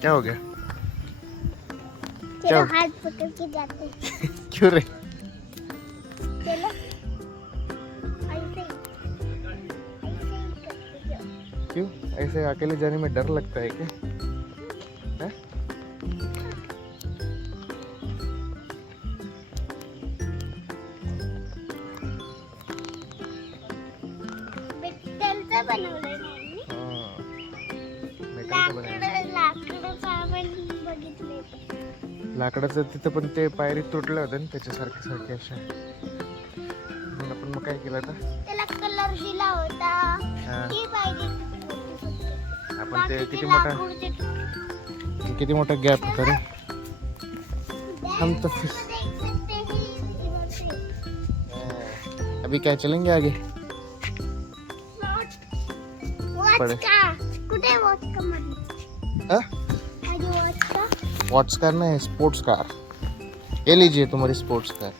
क्या हो गया? चलो हाथ पकड़ के जाते हैं। क्यों रे? चलो ऐसे ही करते जाओ। क्यों ऐसे अकेले जाने में डर लगता है क्या? हैं? विठ्ठलचं बनवलंय मम्मी. हाँ, मेटलचं बनवलं. लाकडाचं आपण बघितलंय. लाकडाचं तिथं पण ते पायरी तुटल्या होत्या ना त्याच्यासारखे सारखे अशा. म्हणून आपण मग काय केलं आता? त्याला कलर दिला होता. हा. ती पाहिजे होती फक्त. आपण ते बाकीचे किती मोठा लाकूडचे किती मोठा गॅप होता रे. हम तो फिर देख सकते हैं इधर से. अभी क्या चलेंगे आगे? वॉच पड़े. का कुठे वॉच का मध्ये हाँ? माझी वॉच का वॉट्स कार नहीं, स्पोर्ट्स कार. ये लीजिए तुम्हारी स्पोर्ट्स कार.